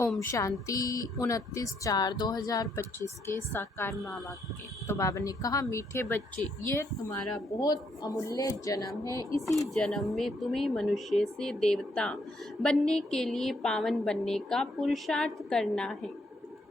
ओम शांति 29/4/2025 के साकार माँ वाक्य। तो बाबा ने कहा, मीठे बच्चे, यह तुम्हारा बहुत अमूल्य जन्म है। इसी जन्म में तुम्हें मनुष्य से देवता बनने के लिए पावन बनने का पुरुषार्थ करना है।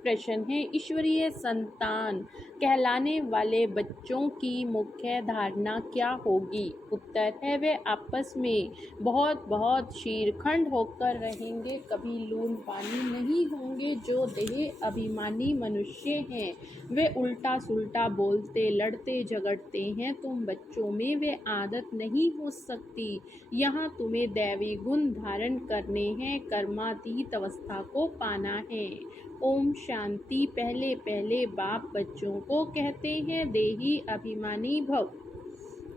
प्रश्न है, ईश्वरीय संतान कहलाने वाले बच्चों की मुख्य धारणा क्या होगी? उत्तर है, वे आपस में बहुत बहुत शीरखंड होकर रहेंगे, कभी लून पानी नहीं होंगे। जो देह अभिमानी मनुष्य हैं वे उल्टा सुल्टा बोलते लड़ते झगड़ते हैं। तुम बच्चों में वे आदत नहीं हो सकती। यहाँ तुम्हें दैवी गुण धारण करने हैं, कर्मातीत अवस्था को पाना है। ओम शांति। पहले पहले बाप बच्चों को कहते हैं, देही अभिमानी भव,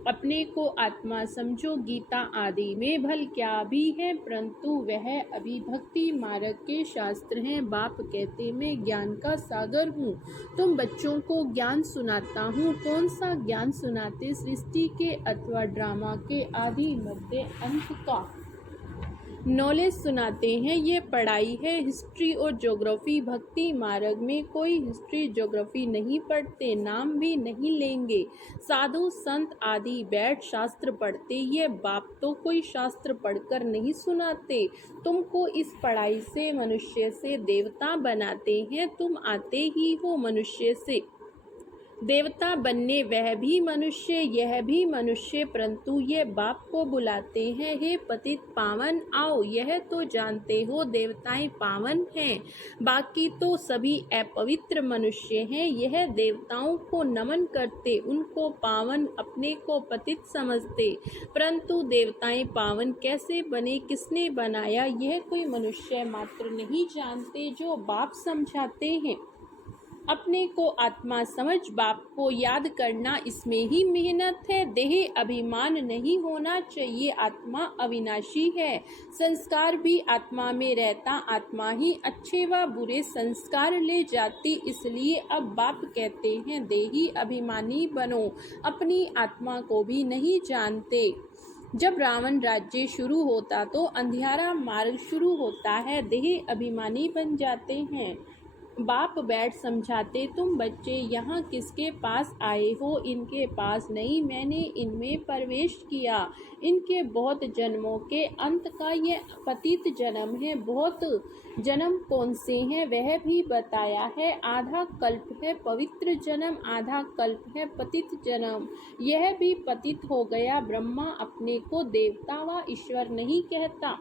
अपने को आत्मा समझो। गीता आदि में भल क्या भी है, परंतु वह अभी भक्ति मार्ग के शास्त्र हैं। बाप कहते, मैं ज्ञान का सागर हूँ, तुम बच्चों को ज्ञान सुनाता हूँ। कौन सा ज्ञान सुनाते? सृष्टि के अथवा ड्रामा के आदि मध्य अंत का नॉलेज सुनाते हैं। ये पढ़ाई है हिस्ट्री और ज्योग्राफी। भक्ति मार्ग में कोई हिस्ट्री ज्योग्राफी नहीं पढ़ते, नाम भी नहीं लेंगे। साधु संत आदि बैठ शास्त्र पढ़ते। ये बाप तो कोई शास्त्र पढ़कर नहीं सुनाते, तुमको इस पढ़ाई से मनुष्य से देवता बनाते हैं। तुम आते ही हो मनुष्य से देवता बनने, वह भी मनुष्य यह भी मनुष्य, परंतु ये बाप को बुलाते हैं, हे पतित पावन आओ। यह तो जानते हो देवताएं पावन हैं, बाकी तो सभी अपवित्र मनुष्य हैं। यह देवताओं को नमन करते, उनको पावन, अपने को पतित समझते, परंतु देवताएं पावन कैसे बने, किसने बनाया, यह कोई मनुष्य मात्र नहीं जानते। जो बाप समझाते हैं, अपने को आत्मा समझ बाप को याद करना, इसमें ही मेहनत है। देह अभिमान नहीं होना चाहिए। आत्मा अविनाशी है, संस्कार भी आत्मा में रहता। आत्मा ही अच्छे व बुरे संस्कार ले जाती। इसलिए अब बाप कहते हैं, देही अभिमानी बनो। अपनी आत्मा को भी नहीं जानते। जब रावण राज्य शुरू होता तो अंधियारा मार्ग शुरू होता है, देह अभिमानी बन जाते हैं। बाप बैठ समझाते, तुम बच्चे यहाँ किसके पास आए हो? इनके पास नहीं, मैंने इनमें प्रवेश किया। इनके बहुत जन्मों के अंत का ये पतित जन्म है। बहुत जन्म कौन से हैं वह भी बताया है। आधा कल्प है पवित्र जन्म, आधा कल्प है पतित जन्म। यह भी पतित हो गया। ब्रह्मा अपने को देवता व ईश्वर नहीं कहता,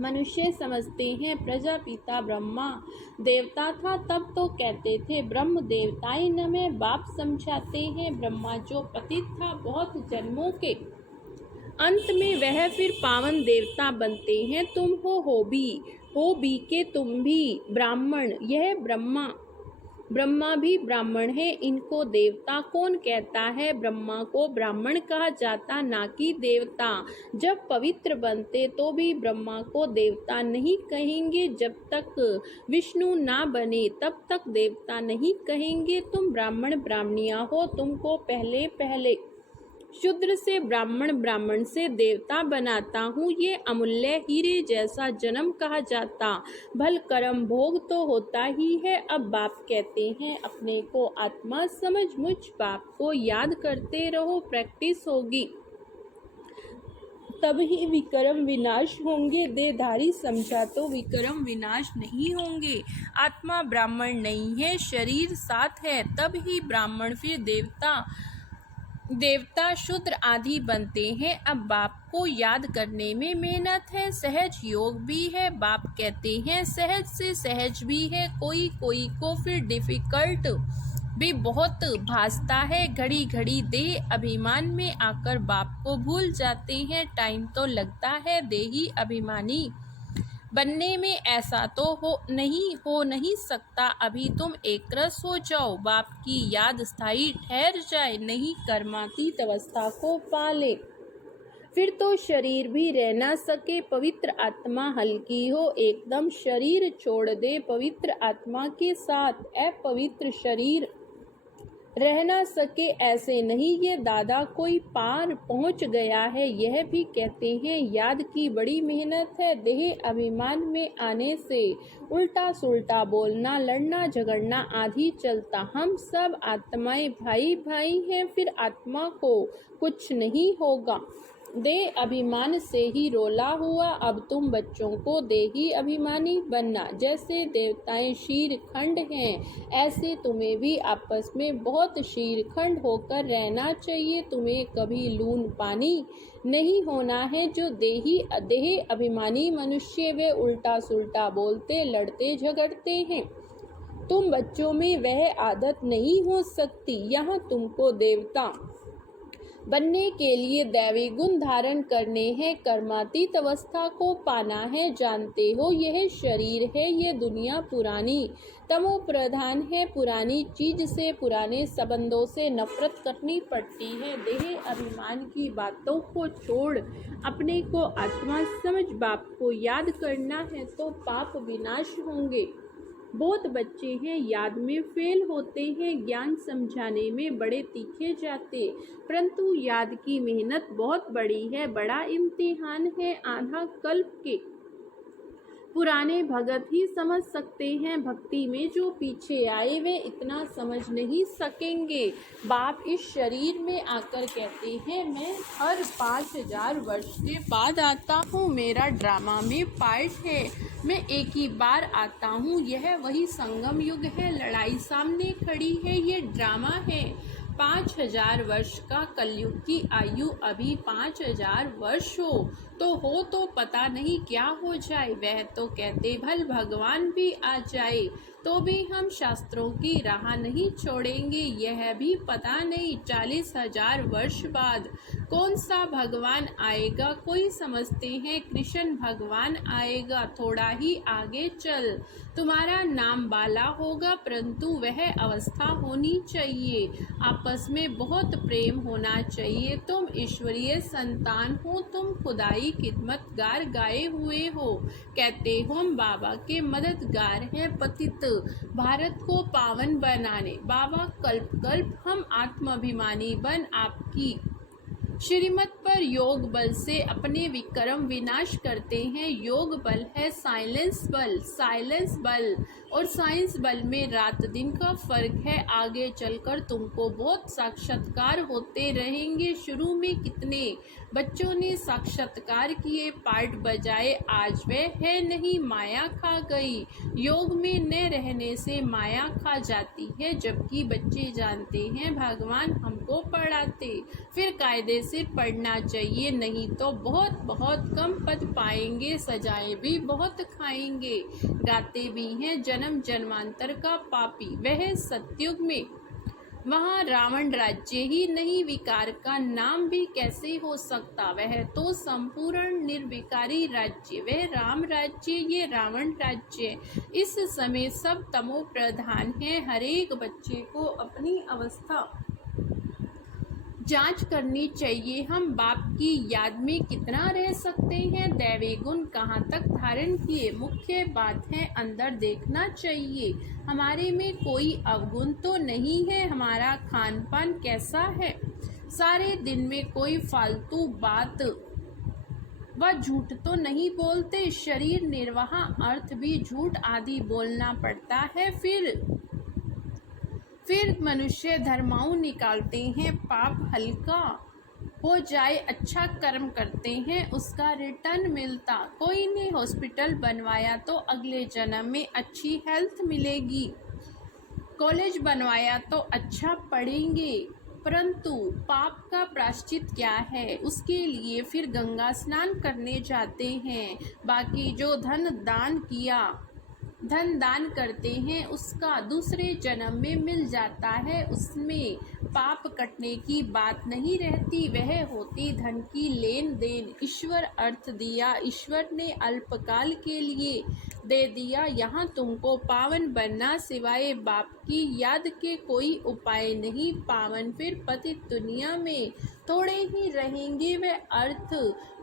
मनुष्य समझते हैं। प्रजापिता ब्रह्मा देवता था, तब तो कहते थे ब्रह्म देवताय नमः। बाप समझाते हैं, ब्रह्मा जो पतित था बहुत जन्मों के अंत में, वह फिर पावन देवता बनते हैं। तुम हो भी के तुम भी ब्राह्मण। यह ब्रह्मा भी ब्राह्मण है, इनको देवता कौन कहता है? ब्रह्मा को ब्राह्मण कहा जाता, ना कि देवता। जब पवित्र बनते तो भी ब्रह्मा को देवता नहीं कहेंगे। जब तक विष्णु ना बने तब तक देवता नहीं कहेंगे। तुम ब्राह्मण ब्राह्मणिया हो, तुमको पहले पहले शूद्र से ब्राह्मण, ब्राह्मण से देवता बनाता हूँ। ये अमूल्य हीरे जैसा जन्म कहा जाता। भल कर्म भोग तो होता ही है। अब बाप कहते हैं, अपने को आत्मा समझ, मुझ बाप को याद करते रहो। प्रैक्टिस होगी तब ही विक्रम विनाश होंगे। देहधारी समझा तो विक्रम विनाश नहीं होंगे। आत्मा ब्राह्मण नहीं है, शरीर साथ है, तब ही ब्राह्मण फिर देवता शूद्र आदि बनते हैं। अब बाप को याद करने में मेहनत है, सहज योग भी है। बाप कहते हैं, सहज से सहज भी है, कोई कोई को फिर डिफिकल्ट भी बहुत भासता है। घड़ी घड़ी देह अभिमान में आकर बाप को भूल जाते हैं। टाइम तो लगता है देही अभिमानी बनने में, ऐसा तो हो नहीं सकता। अभी तुम एक रस हो जाओ, बाप की याद स्थायी ठहर जाए, नहीं कर्मातीत अवस्था को पाले, फिर तो शरीर भी रह ना सके। पवित्र आत्मा हल्की हो, एकदम शरीर छोड़ दे। पवित्र आत्मा के साथ अपवित्र शरीर रह ना सके ऐसे नहीं। ये दादा कोई पार पहुंच गया है, यह भी कहते हैं। याद की बड़ी मेहनत है देह अभिमान में आने से। उल्टा सुल्टा बोलना, लड़ना झगड़ना आधी चलता। हम सब आत्माएं भाई भाई हैं, फिर आत्मा को कुछ नहीं होगा। देह अभिमान से ही रोला हुआ, अब तुम बच्चों को देही अभिमानी बनना। जैसे देवताएं शीरखंड हैं, ऐसे तुम्हें भी आपस में बहुत शीरखंड होकर रहना चाहिए। तुम्हें कभी लून पानी नहीं होना है। जो देह अभिमानी मनुष्य वे उल्टा सुल्टा बोलते, लड़ते झगड़ते हैं। तुम बच्चों में वह आदत नहीं हो सकती। यहाँ तुमको देवता बनने के लिए दैवी गुण धारण करने हैं, कर्मातीत अवस्था को पाना है। जानते हो यह शरीर है, ये दुनिया पुरानी तमो प्रधान है। पुरानी चीज से, पुराने संबंधों से नफरत करनी पड़ती है। देह अभिमान की बातों को छोड़ अपने को आत्मा समझ बाप को याद करना है, तो पाप विनाश होंगे। बहुत बच्चे हैं, याद में फेल होते हैं, ज्ञान समझाने में बड़े तीखे जाते, परंतु याद की मेहनत बहुत बड़ी है, बड़ा इम्तिहान है। आधा कल्प के पुराने भगत ही समझ सकते हैं। भक्ति में जो पीछे आए वे इतना समझ नहीं सकेंगे। बाप इस शरीर में आकर कहते हैं, मैं हर 5000 वर्ष के बाद आता हूँ, मेरा ड्रामा में पार्ट है, मैं एक ही बार आता हूँ। यह वही संगम युग है, लड़ाई सामने खड़ी है, ये ड्रामा है। 5000 वर्ष का कलयुग की आयु अभी 5000 वर्ष तो पता नहीं क्या हो जाए। वह तो कहते भल भगवान भी आ जाए तो भी हम शास्त्रों की राह नहीं छोड़ेंगे। यह भी पता नहीं 40,000 वर्ष बाद कौन सा भगवान आएगा। कोई समझते हैं कृष्ण भगवान आएगा, थोड़ा ही आगे चल तुम्हारा नाम बाला होगा, परंतु वह अवस्था होनी चाहिए। आपस में बहुत प्रेम होना चाहिए। तुम ईश्वरीय संतान हो, तुम खुदाई खिदमतगार गाए हुए हो। कहते हो हम बाबा के मददगार हैं, पतित भारत को पावन बनाने। बाबा कल्प कल्प हम आत्माभिमानी बन आपकी श्रीमत पर योग बल से अपने विक्रम विनाश करते हैं। योग बल है साइलेंस बल और साइंस बल में रात दिन का फर्क है। आगे चलकर तुमको बहुत साक्षात्कार होते रहेंगे। शुरू में कितने बच्चों ने साक्षात्कार किए, पार्ट बजाए, आज वे है नहीं, माया खा गई। योग में न रहने से माया खा जाती है, जबकि बच्चे जानते हैं भगवान हमको पढ़ाते, फिर कायदे से पढ़ना चाहिए, नहीं तो बहुत बहुत कम पद पाएंगे, सजाएं भी बहुत खाएंगे। गाते भी हैं जन्म जन्मांतर का पापी वह सतयुग में, वहाँ रावण राज्य ही नहीं, विकार का नाम भी कैसे हो सकता। वह तो संपूर्ण निर्विकारी राज्य, वह राम राज्य, ये रावण राज्य। इस समय सब तमो प्रधान है। हरेक बच्चे को अपनी अवस्था जांच करनी चाहिए। हम बाप की याद में कितना रह सकते हैं, दैवी गुण कहाँ तक धारण किए। मुख्य बात है अंदर देखना चाहिए, हमारे में कोई अवगुण तो नहीं है। हमारा खान पान कैसा है, सारे दिन में कोई फालतू बात व झूठ तो नहीं बोलते। शरीर निर्वाह अर्थ भी झूठ आदि बोलना पड़ता है। फिर मनुष्य धर्माऊ निकालते हैं, पाप हल्का हो जाए, अच्छा कर्म करते हैं, उसका रिटर्न मिलता। कोई ने हॉस्पिटल बनवाया तो अगले जन्म में अच्छी हेल्थ मिलेगी, कॉलेज बनवाया तो अच्छा पढ़ेंगे, परंतु पाप का प्रायश्चित क्या है, उसके लिए फिर गंगा स्नान करने जाते हैं। बाकी जो धन दान करते हैं उसका दूसरे जन्म में मिल जाता है, उसमें पाप कटने की बात नहीं रहती, वह होती धन की लेन देन। ईश्वर अर्थ दिया, ईश्वर ने अल्पकाल के लिए दे दिया। यहाँ तुमको पावन बनना सिवाय बाप की याद के कोई उपाय नहीं। पावन फिर पतित दुनिया में थोड़े ही रहेंगे। वे अर्थ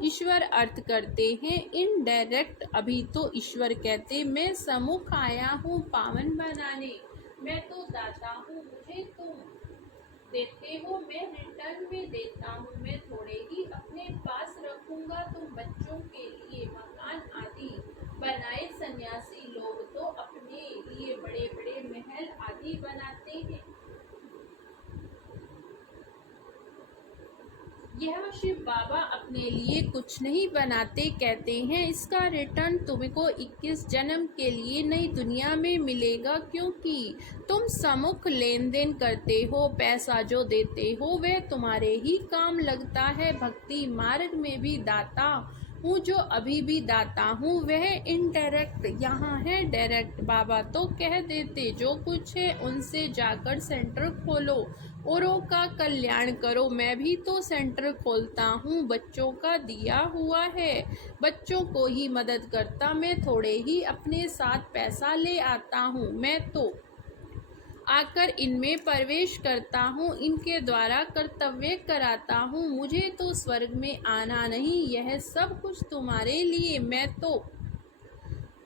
ईश्वर अर्थ करते हैं इनडायरेक्ट। अभी तो ईश्वर कहते मैं सम्मुख आया हूँ पावन बनाने, मैं तो दाता हूँ, मुझे तुम देते हो मैं रिटर्न में देता हूँ। मैं थोड़े ही अपने पास रखूंगा। तुम बच्चों के लिए मकान आदि बनाए, सन्यासी लोग तो अपने लिए बड़े बड़े महल आदि बनाते हैं। यह शिव बाबा अपने लिए कुछ नहीं बनाते, कहते हैं इसका रिटर्न तुमको 21 जन्म के लिए नई दुनिया में मिलेगा, क्योंकि तुम सम्मुख लेन देन करते हो। पैसा जो देते हो वह तुम्हारे ही काम लगता है। भक्ति मार्ग में भी दाता हूँ, जो अभी भी दाता हूँ वह इनडायरेक्ट, यहाँ है डायरेक्ट। बाबा तो कह देते जो कुछ है उनसे जाकर सेंटर खोलो, औरों का कल्याण करो। मैं भी तो सेंटर खोलता हूँ, बच्चों का दिया हुआ है, बच्चों को ही मदद करता। मैं थोड़े ही अपने साथ पैसा ले आता हूँ, मैं तो आकर इनमें प्रवेश करता हूँ, इनके द्वारा कर्तव्य कराता हूँ। मुझे तो स्वर्ग में आना नहीं, यह सब कुछ तुम्हारे लिए। मैं तो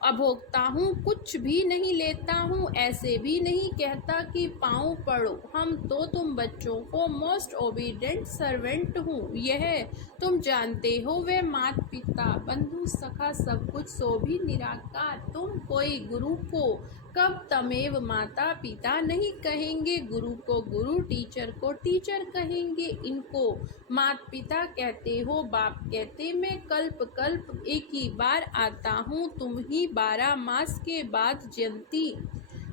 अभोक्ता हूँ, कुछ भी नहीं लेता हूँ, ऐसे भी नहीं कहता कि पाँव पड़ो। हम तो तुम बच्चों को मोस्ट ओबीडिएंट सर्वेंट हूँ, यह तुम जानते हो। वे माता पिता बंधु सखा सब कुछ सो भी निराकार। तुम कोई गुरु को कब तमेव माता पिता नहीं कहेंगे, गुरु को गुरु, टीचर को टीचर कहेंगे। इनको माता पिता कहते हो, बाप कहते। मैं कल्प कल्प एक ही बार आता हूँ, तुम ही 12 मास के बाद जयंती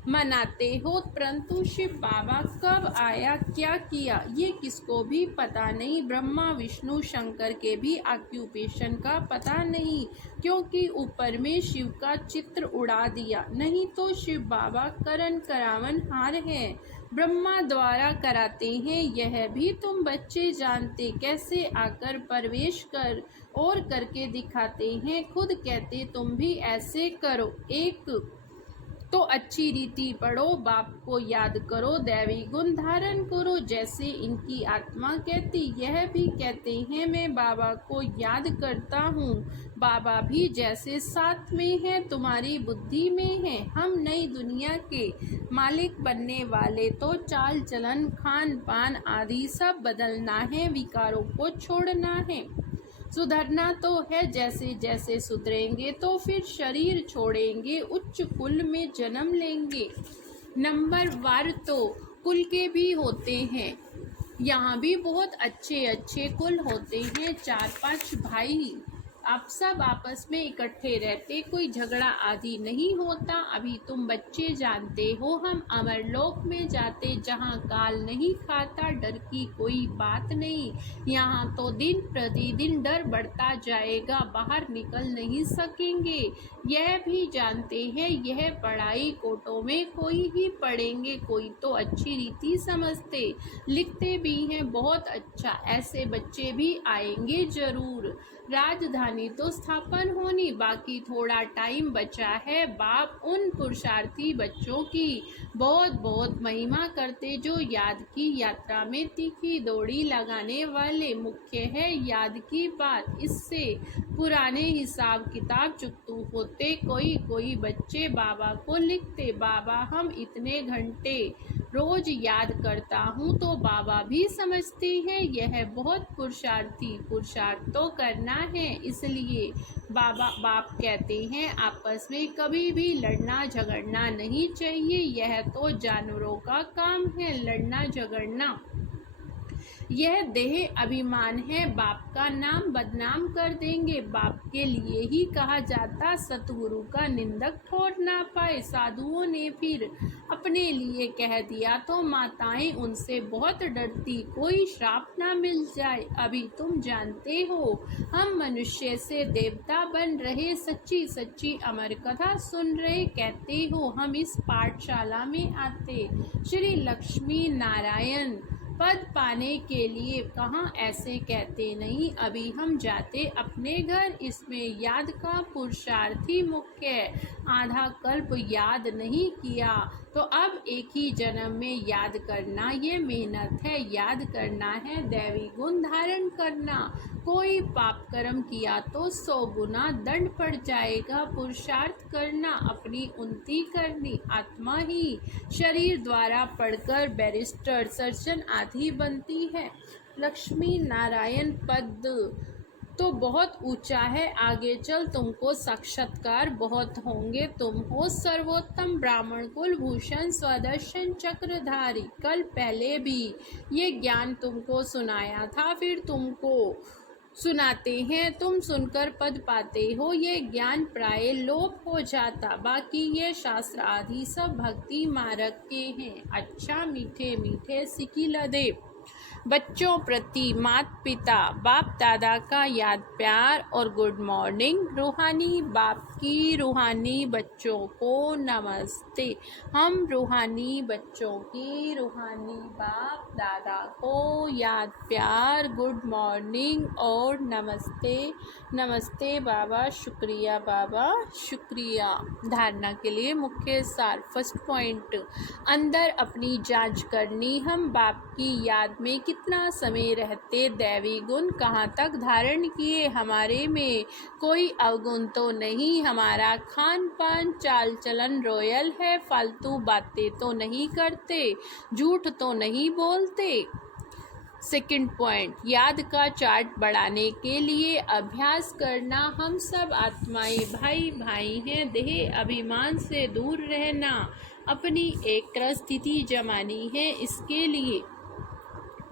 मनाते हो। परंतु शिव बाबा कब आया, क्या किया, ये किसको भी पता नहीं। ब्रह्मा विष्णु शंकर के भी ऑक्यूपेशन का पता नहीं, क्योंकि ऊपर में शिव का चित्र उड़ा दिया। नहीं तो शिव बाबा करण करावन हार है, ब्रह्मा द्वारा कराते हैं। यह भी तुम बच्चे जानते, कैसे आकर प्रवेश कर और करके दिखाते हैं। खुद कहते तुम भी ऐसे करो। एक तो अच्छी रीति पढ़ो, बाप को याद करो, दैवी गुण धारण करो, जैसे इनकी आत्मा कहती। यह भी कहते हैं मैं बाबा को याद करता हूँ। बाबा भी जैसे साथ में है, तुम्हारी बुद्धि में है। हम नई दुनिया के मालिक बनने वाले, तो चाल चलन खान पान आदि सब बदलना है, विकारों को छोड़ना है, सुधरना तो है। जैसे जैसे सुधरेंगे तो फिर शरीर छोड़ेंगे, उच्च कुल में जन्म लेंगे। नंबर वार तो कुल के भी होते हैं, यहाँ भी बहुत अच्छे अच्छे कुल होते हैं। 4-5 भाई आप सब आपस में इकट्ठे रहते, कोई झगड़ा आदि नहीं होता। अभी तुम बच्चे जानते हो, हम अमरलोक में जाते, जहाँ काल नहीं खाता, डर की कोई बात नहीं। यहाँ तो दिन प्रतिदिन डर बढ़ता जाएगा, बाहर निकल नहीं सकेंगे। यह भी जानते हैं, यह पढ़ाई कोटों में कोई ही पढ़ेंगे, कोई तो अच्छी रीति समझते लिखते भी हैं, बहुत अच्छा। ऐसे बच्चे भी आएंगे जरूर। राजधानी तो स्थापन होनी बाकी, थोड़ा टाइम बचा है। बाप उन पुरुषार्थी बच्चों की बहुत बहुत महिमा करते, जो याद की यात्रा में तीखी दौड़ी लगाने वाले। मुख्य है याद की बात, इससे पुराने हिसाब किताब चुकतू होते। कोई कोई बच्चे बाबा को लिखते, बाबा हम इतने घंटे रोज याद करता हूँ, तो बाबा भी समझते हैं यह बहुत पुरुषार्थ तो करना है। इसलिए बाप कहते हैं आपस में कभी भी लड़ना झगड़ना नहीं चाहिए, यह तो जानवरों का काम है लड़ना झगड़ना। यह देह अभिमान है, बाप का नाम बदनाम कर देंगे। बाप के लिए ही कहा जाता, सतगुरु का निंदक ठोर ना पाए। साधुओं ने फिर अपने लिए कह दिया, तो माताएं उनसे बहुत डरती, कोई श्राप ना मिल जाए। अभी तुम जानते हो हम मनुष्य से देवता बन रहे, सच्ची सच्ची अमर कथा सुन रहे। कहते हो हम इस पाठशाला में आते, श्री लक्ष्मी नारायण पद पाने के लिए, कहाँ ऐसे कहते नहीं। अभी हम जाते अपने घर, इसमें याद का पुरुषार्थी मुख्य। आधा कल्प याद नहीं किया, तो अब एक ही जन्म में याद करना ये मेहनत है। याद करना है दैवी गुण धारण करना। कोई पाप कर्म किया तो 100 गुना दंड पड़ जाएगा। पुरुषार्थ करना, अपनी उन्नति करनी, आत्मा ही शरीर द्वारा पढ़कर बैरिस्टर सर्जन समाधि बनती है। लक्ष्मी नारायण पद तो बहुत ऊंचा है, आगे चल तुमको साक्षात्कार बहुत होंगे। तुम हो सर्वोत्तम ब्राह्मण कुल भूषण स्वदर्शन चक्रधारी। कल पहले भी ये ज्ञान तुमको सुनाया था, फिर तुमको सुनाते हैं। तुम सुनकर पद पाते हो, ये ज्ञान प्राय लोप हो जाता। बाकी ये शास्त्र आदि सब भक्ति मार्ग के हैं। अच्छा मीठे मीठे सिकी लदे बच्चों प्रति माता पिता बाप दादा का याद प्यार और गुड मॉर्निंग। रूहानी बाप की रूहानी बच्चों को नमस्ते। हम रूहानी बच्चों की रूहानी बाप दादा को याद प्यार गुड मॉर्निंग और नमस्ते। नमस्ते बाबा, शुक्रिया बाबा, शुक्रिया। धारणा के लिए मुख्य सार। फर्स्ट पॉइंट, अंदर अपनी जांच करनी। हम बाप की याद में कितना समय रहते, दैवी गुण कहाँ तक धारण किए, हमारे में कोई अवगुण तो नहीं, हमारा खान पान चाल चलन रॉयल है, फालतू बातें तो नहीं करते, झूठ तो नहीं बोलते। सेकंड पॉइंट, याद का चार्ट बढ़ाने के लिए अभ्यास करना। हम सब आत्माएं भाई भाई हैं, देह अभिमान से दूर रहना, अपनी एक स्थिति जमानी है, इसके लिए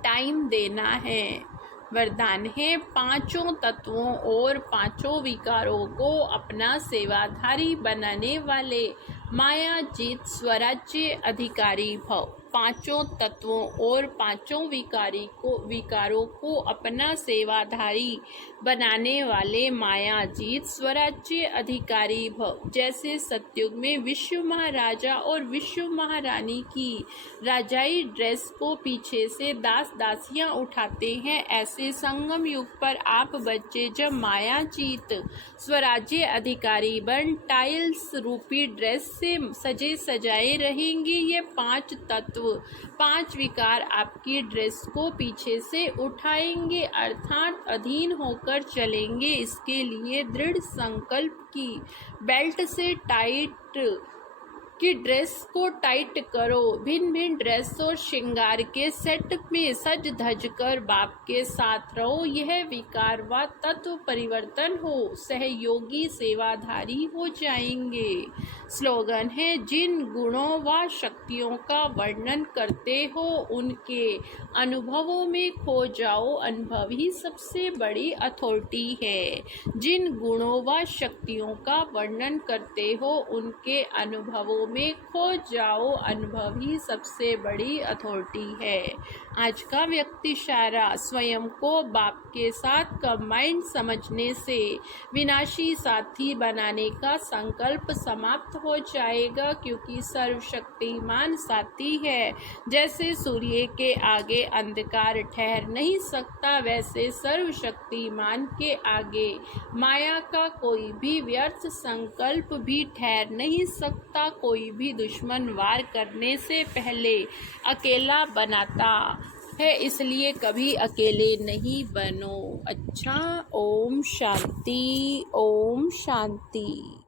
टाइम देना है। वरदान है, पांचों तत्वों और पांचों विकारों को अपना सेवाधारी बनाने वाले माया जीत स्वराज्य अधिकारी भव। पांचों तत्वों और पांचों विकारों को अपना सेवाधारी बनाने वाले माया जीत स्वराज्य अधिकारी भव। जैसे सतयुग में विश्व महाराजा और विश्व महारानी की राजाई ड्रेस को पीछे से दास दासियां उठाते हैं, ऐसे संगम युग पर आप बच्चे जब माया जीत स्वराज्य अधिकारी बन टाइल्स रूपी ड्रेस से सजे सजाए रहेंगे। ये पांच तत्व पांच विकार आपकी ड्रेस को पीछे से उठाएंगे, अर्थात अधीन होकर चलेंगे। इसके लिए दृढ़ संकल्प की बेल्ट से टाइट कि ड्रेस को टाइट करो। भिन्न भिन्न ड्रेस और श्रृंगार के सेट में सज धज कर बाप के साथ रहो। यह विकार व तत्व परिवर्तन हो, सहयोगी सेवाधारी हो जाएंगे। स्लोगन है, जिन गुणों व शक्तियों का वर्णन करते हो उनके अनुभवों में खो जाओ, अनुभव ही सबसे बड़ी अथॉरिटी है। जिन गुणों व शक्तियों का वर्णन करते हो उनके अनुभवों में खो जाओ, अनुभव ही सबसे बड़ी अथॉरिटी है। आज का व्यक्ति इशारा, स्वयं को बाप के साथ कंबाइंड समझने से विनाशी साथी बनाने का संकल्प समाप्त हो जाएगा, क्योंकि सर्वशक्तिमान साथी है। जैसे सूर्य के आगे अंधकार ठहर नहीं सकता, वैसे सर्वशक्तिमान के आगे माया का कोई भी व्यर्थ संकल्प भी ठहर नहीं सकता। कोई भी दुश्मन वार करने से पहले अकेला बनाता है, इसलिए कभी अकेले नहीं बनो। अच्छा, ओम शांति, ओम शांति।